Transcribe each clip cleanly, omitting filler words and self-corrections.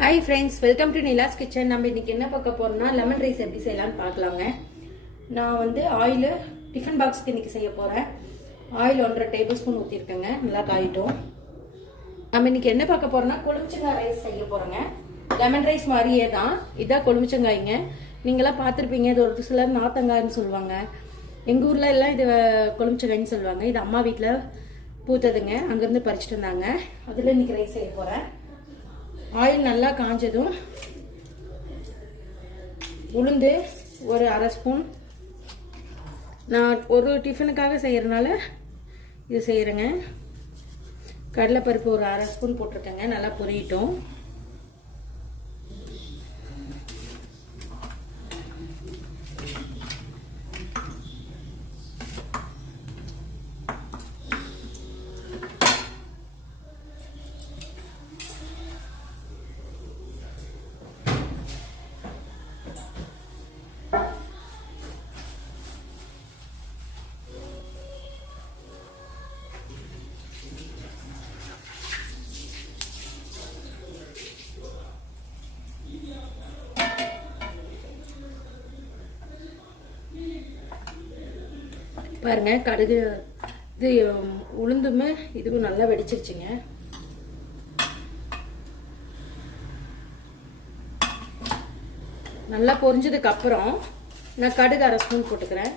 Hi friends, welcome to Nila's kitchen. நம்ம இன்னைக்கு என்ன பார்க்க போறோம்னா லெமன் ரைஸ் எப்படி செய்யலாம்னு பார்க்கலாங்க. நான் வந்து ஆயில் டிஃபன் பாக்ஸ்க்கு இன்னைக்கு செய்ய போறேன். ஆயில் 1.5 டேபிள் ஸ்பூன் ஊற்றிருக்கேங்க. நல்லா காயிட்டும். நம்ம இன்னைக்கு என்ன பார்க்க போறோம்னா கொழுமிச்சங்காய் ரைஸ் செய்ய போறோங்க. லெமன் ரைஸ் மாதிரியே தான். இதான் கொழுமிச்சங்காய்ங்க. நீங்களாம் பார்த்துருப்பீங்க. இது ஒரு சிலர் நாத்தங்காய்ன்னு சொல்லுவாங்க. எங்கள் ஊர்ல எல்லாம் இது கொழுமிச்சங்காய்ன்னு சொல்லுவாங்க. இது அம்மா வீட்டில் பூத்ததுங்க. அங்கேருந்து பறிச்சுட்டு வந்தாங்க. அதில் இன்னைக்கு ரைஸ் செய்ய போகிறேன். ஆயில் நல்லா காஞ்சதும் உளுந்து ஒரு 1/2 ஸ்பூன், நான் ஒரு டிஃபனுக்காக செய்கிறனால இது செய்கிறேங்க. கடலைப்பருப்பு ஒரு 1/2 ஸ்பூன் போட்டிருக்கேங்க. நல்லா பொரியட்டும். பாருங்க, கடுகு இது உளுந்துமே இதுவும் நல்லா வெடிச்சிருச்சுங்க. நல்லா பொரிஞ்சதுக்கு அப்புறம் நான் கடுகு 1/2 ஸ்பூன் போட்டுக்கிறேன்.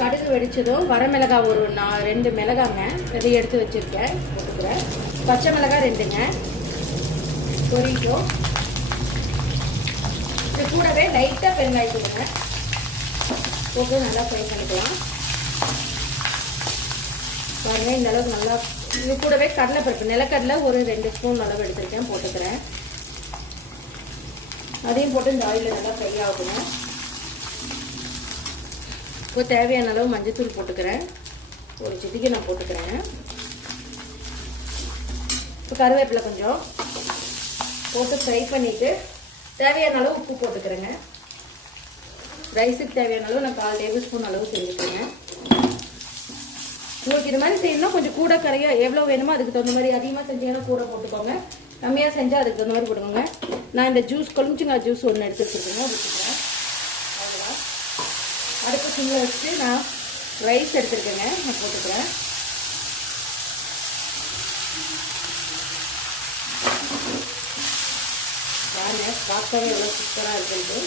கடுகு வெடிச்சதும் வரமிளகாய் ஒரு 2 மிளகாங்க இதை எடுத்து வச்சிருக்கேன் போட்டுக்கிறேன். பச்சை மிளகாய் 2ங்க பொரிக்கும். இது கூடவே லைட்டாக பெருங்காயத்துடுங்க போட்டு நல்லா ஃப்ரை பண்ணிக்கலாம். பாருங்க, இந்த அளவுக்கு நல்லா. இது கூடவே கடலைப்பருப்பு, நிலக்கடலை ஒரு 2 ஸ்பூன் அளவு எடுத்துருக்கேன் போட்டுக்கிறேன். அதையும் போட்டு இந்த ஆயிலில் நல்லா ஃப்ரை ஆகுங்க. இப்போ தேவையான அளவு மஞ்சத்தூள் போட்டுக்கிறேன். ஒரு சிட்டிக்கு நான் போட்டுக்கிறேன். இப்போ கருவேப்பிலை கொஞ்சம் போட்டு ஃப்ரை பண்ணிவிட்டு தேவையான அளவு உப்பு போட்டுக்கிறேங்க. ரைஸுக்கு தேவையான அளவு நான் 1/4 டேபிள் ஸ்பூன் அளவு செஞ்சுக்கிறேங்க. உங்களுக்கு இது மாதிரி செய்யணும்னா கொஞ்சம் கூட கரையாக எவ்வளோ வேணுமோ அதுக்கு தகுந்த மாதிரி. அதிகமாக செஞ்சீங்கன்னா கூட போட்டுக்கோங்க, கம்மியாக செஞ்சால் அதுக்கு தகுந்த மாதிரி போட்டுக்கோங்க. நான் இந்த ஜூஸ் கொழுமிச்சங்காய் ஜூஸ் ஒன்று எடுத்து வச்சுருக்கேங்க, ஊற்றிக்கிறேன். அவ்வளோதான். அடுப்பு சிம்மில் வச்சு நான் ரைஸ் எடுத்துருக்கேங்க, நான் போட்டுக்கிறேன். பார்க்கவே எவ்வளோ சூப்பராக இருக்குது.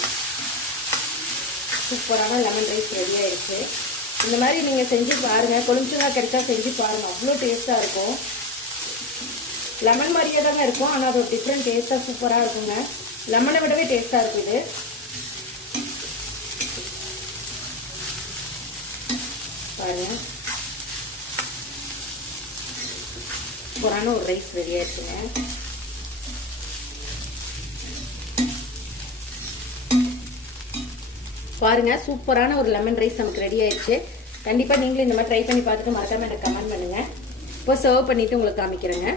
சூப்பரான லெமன் ரைஸ் ரெடி ஆயிடுச்சு. இந்த மாதிரி நீங்கள் செஞ்சு பாருங்கள். கொழுமிச்சங்காய் கிடைச்சா செஞ்சு பாருங்கள், அவ்வளோ டேஸ்ட்டாக இருக்கும். லெமன் மாதிரியே தாங்க இருக்கும், ஆனால் அது ஒரு டிஃப்ரெண்ட் டேஸ்ட்டாக சூப்பராக இருக்குங்க. லெமனை விடவே டேஸ்ட்டாக இருக்கும் இது. பாருங்கள், சூப்பரான ஒரு ரைஸ் ரெடி ஆயிடுச்சுங்க. பாருங்க, சூப்பரான ஒரு லெமன் ரைஸ் நமக்கு ரெடி ஆயிடுச்சு. கண்டிப்பாக நீங்களும் இந்த மாதிரி ட்ரை பண்ணி பார்த்துட்டு மறக்காம எனக்கு கமெண்ட் பண்ணுங்க. இப்போ சர்வ் பண்ணிட்டு உங்களுக்கு காமிக்கிறேங்க.